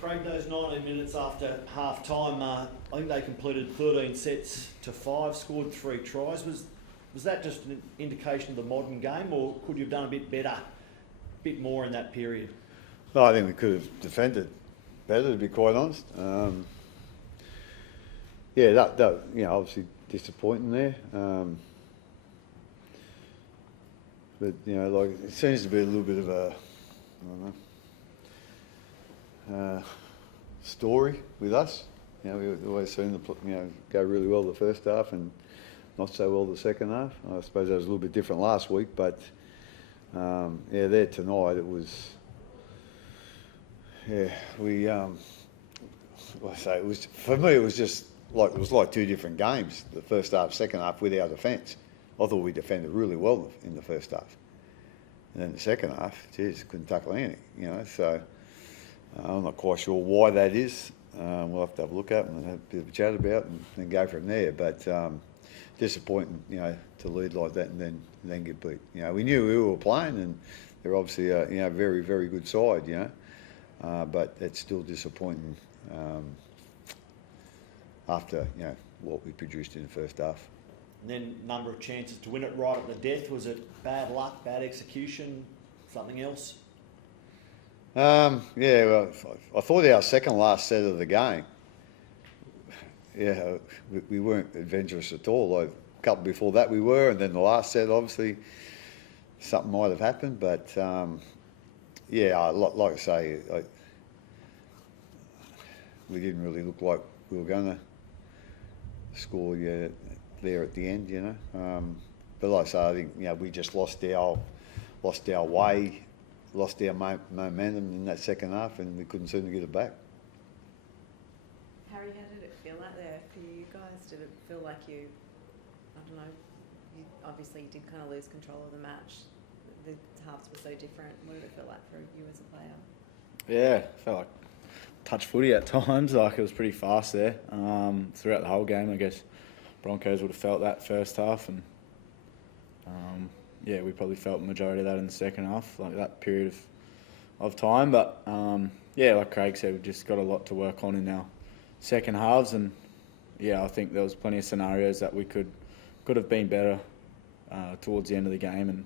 Craig, those 19 minutes after half-time, I think they completed 13 sets to 5, scored 3 tries. Was that just an indication of the modern game, or could you have done a bit better, a bit more in that period? No, I think we could have defended better, to be quite honest. Yeah, that obviously disappointing there. But like it seems to be a little bit of a, I don't know, story with us. We've always seen go really well the first half and not so well the second half. I suppose that was a little bit different last week, but there tonight it was. Yeah, it was for me. It was just like two different games. The first half, second half with our defence. I thought we defended really well in the first half, and then the second half, geez, couldn't tackle anything. So I'm not quite sure why that is. We'll have to have a look at it and have a bit of a chat about it and then go from there. But disappointing, to lead like that and then get beat. We knew we were playing, and they're obviously a very, very good side. But it's still disappointing after what we produced in the first half. And then number of chances to win it right at the death. Was it bad luck, bad execution, something else? Well, I thought our second last set of the game, we weren't adventurous at all. Like a couple before that we were, and then the last set, obviously, something might have happened. But like I say, we didn't really look like we were going to score there at the end, But like I say, I think we just lost our way, lost our momentum in that second half, and we couldn't seem to get it back. Harry, how did it feel out there for you guys? Did it feel like you obviously did kind of lose control of the match? The halves were so different. What did it feel like for you as a player? Yeah, felt like touch footy at times. Like it was pretty fast there throughout the whole game. I guess Broncos would have felt that first half, and we probably felt the majority of that in the second half, like that period of time. But like Craig said, we've just got a lot to work on in our second halves, and I think there was plenty of scenarios that we could have been better towards the end of the game, and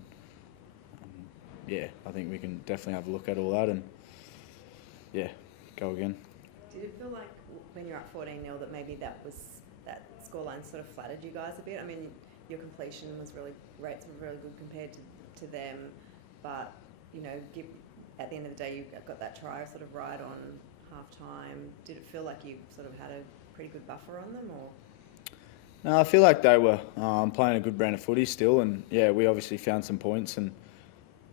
I think we can definitely have a look at all that and go again. Did it feel like when you're up 14-0 that maybe that scoreline sort of flattered you guys a bit? I mean, your completion rates were really good compared to them, but at the end of the day you got that try sort of right on half time. Did it feel like you sort of had a pretty good buffer on them, or? No, I feel like they were playing a good brand of footy still, and we obviously found some points, and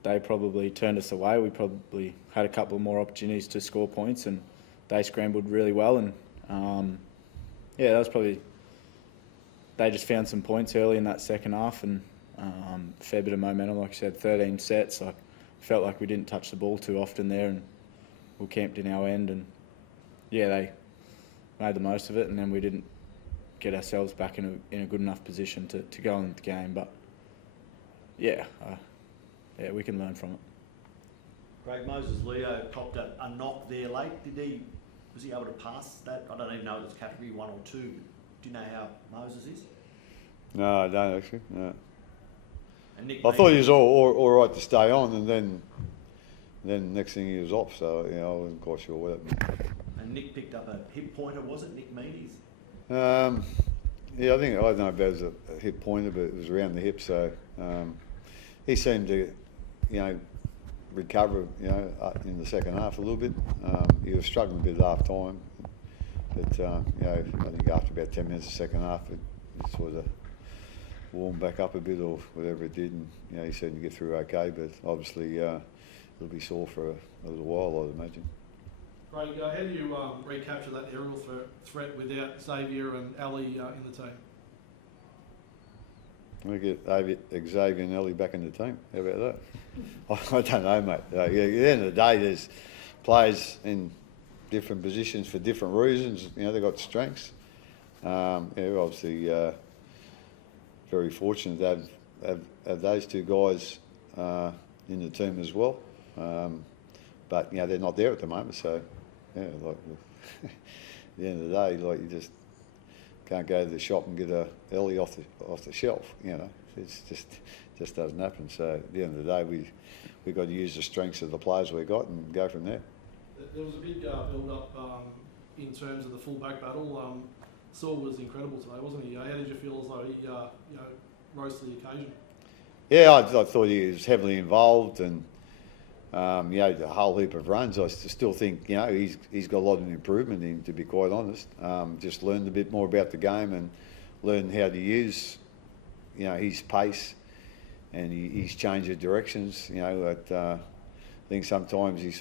they probably turned us away. We probably had a couple more opportunities to score points, and they scrambled really well. And that was probably, they just found some points early in that second half, and a fair bit of momentum. Like I said, 13 sets. I felt like we didn't touch the ball too often there, and we camped in our end. And they made the most of it, and then we didn't get ourselves back in a good enough position to go into the game. But we can learn from it. Craig, Moses Leo copped a knock there late. Was he able to pass that? I don't even know if it's category 1 or 2. Do you know how Moses is? No, I don't actually. No. And Nick I thought he was all right to stay on, and then next thing he was off. So I wasn't quite sure what happened. And Nick picked up a hip pointer, was it? Nick Meany's? I think I don't know if that was a hip pointer, but it was around the hip. So he seemed to, recover, in the second half a little bit. He was struggling a bit at half time, but I think after about 10 minutes of the second half, it sort of warmed back up a bit or whatever it did, and he seemed to get through okay. But obviously, it'll be sore for a little while, I'd imagine. Craig, how do you recapture that aerial threat without Xavier and Ali in the team? We get Xavier and Ellie back in the team. How about that? I don't know, mate. At the end of the day, there's players in different positions for different reasons. They've got strengths. We're obviously very fortunate to have those two guys in the team as well. But they're not there at the moment, so Yeah, like at the end of the day, like you just can't go to the shop and get a Ellie off the shelf. You know, it's just doesn't happen. So at the end of the day, we got to use the strengths of the players we got and go from there. There was a big build-up in terms of the full-back battle. Saul was incredible today, wasn't he? How did you feel as though he rose to the occasion? Yeah, I thought he was heavily involved and, the whole heap of runs. I still think, he's got a lot of improvement in him, to be quite honest. Just learned a bit more about the game and learned how to use, his pace and his change of directions. I think sometimes he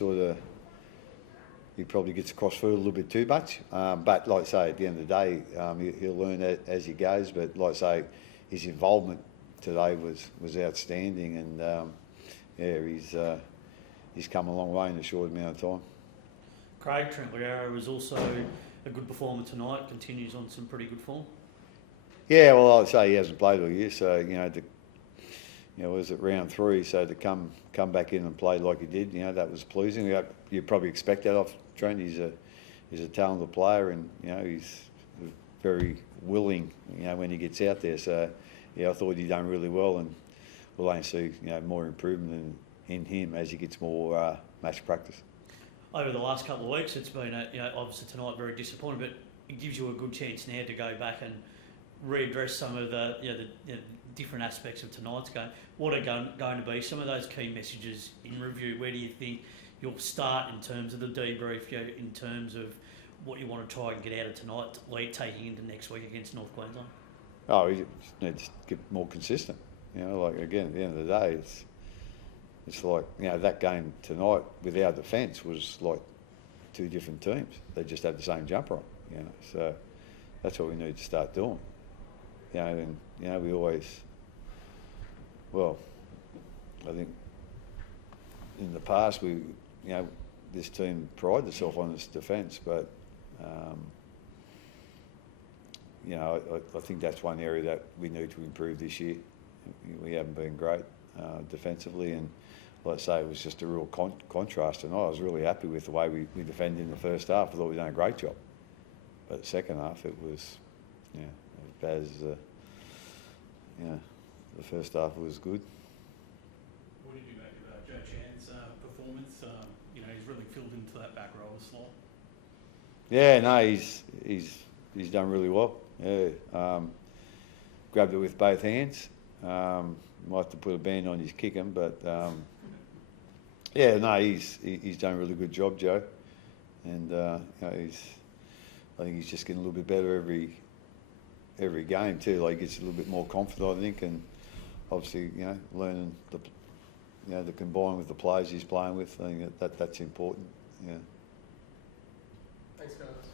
probably gets across foot a little bit too much. But like I say, at the end of the day, he'll learn as he goes. But like I say, his involvement today was outstanding, and he's come a long way in a short amount of time. Craig Tremble was also a good performer tonight. Continues on some pretty good form. Yeah, well, I'd say he hasn't played all year, so was it round 3? So to come back in and play like he did, that was pleasing. You probably expect that off Trent. He's a talented player, and he's very willing. When he gets out there. So I thought he done really well, and we'll only see more improvement in him as he gets more match practice. Over the last couple of weeks, it's been obviously tonight very disappointing, but it gives you a good chance now to go back and readdress some of the different aspects of tonight's game. What are going to be some of those key messages in review? Where do you think you'll start in terms of the debrief, in terms of what you want to try and get out of tonight, taking into next week against North Queensland? Oh, you just need to get more consistent. Again, at the end of the day, it's like, that game tonight with our defence was like 2 different teams. They just had the same jumper on, So that's what we need to start doing. We always, I think in the past this team prided itself on its defence, but I think that's one area that we need to improve this year. We haven't been great defensively, and let's say it was just a real contrast. And I was really happy with the way we defended in the first half. I thought we done a great job, but the second half it was, as bad as the first half was good. What did you make of Joe Chan's performance? He's really filled into that back row a slot. Yeah, no, he's done really well. Yeah, grabbed it with both hands. Might have to put a band on his kicking, but he's done a really good job, Joe. And I think he's just getting a little bit better every game too. Like he gets a little bit more confident, I think, and obviously learning to combine with the players he's playing with. I think that's important. Yeah. Thanks, guys.